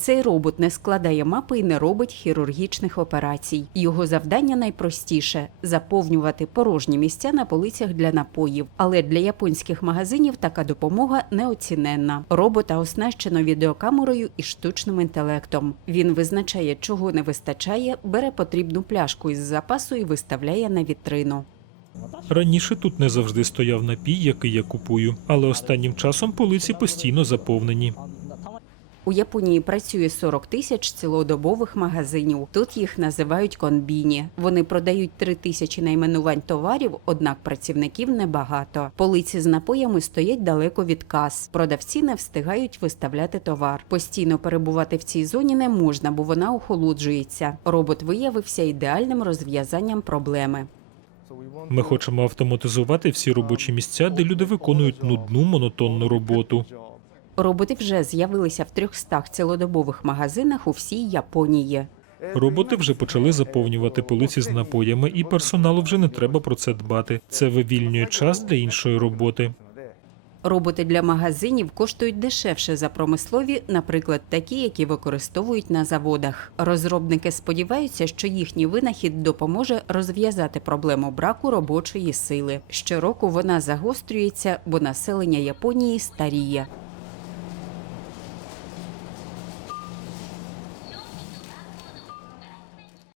Цей робот не складає мапи і не робить хірургічних операцій. Його завдання найпростіше заповнювати порожні місця на полицях для напоїв. Але для японських магазинів така допомога неоціненна. Робота оснащено відеокамерою і штучним інтелектом. Він визначає, чого не вистачає, бере потрібну пляшку із запасу і виставляє на вітрину. Раніше тут не завжди стояв напій, який я купую, але останнім часом полиці постійно заповнені. У Японії працює 40 тисяч цілодобових магазинів. Тут їх називають конбіні. Вони продають 3 тисячі найменувань товарів, однак працівників небагато. Полиці з напоями стоять далеко від кас. Продавці не встигають виставляти товар. Постійно перебувати в цій зоні не можна, бо вона охолоджується. Робот виявився ідеальним розв'язанням проблеми. Ми хочемо автоматизувати всі робочі місця, де люди виконують нудну монотонну роботу. Роботи вже з'явилися в 300 цілодобових магазинах у всій Японії. Роботи вже почали заповнювати полиці з напоями, і персоналу вже не треба про це дбати. Це вивільнює час для іншої роботи. Роботи для магазинів коштують дешевше за промислові, наприклад, такі, які використовують на заводах. Розробники сподіваються, що їхній винахід допоможе розв'язати проблему браку робочої сили. Щороку вона загострюється, бо населення Японії старіє.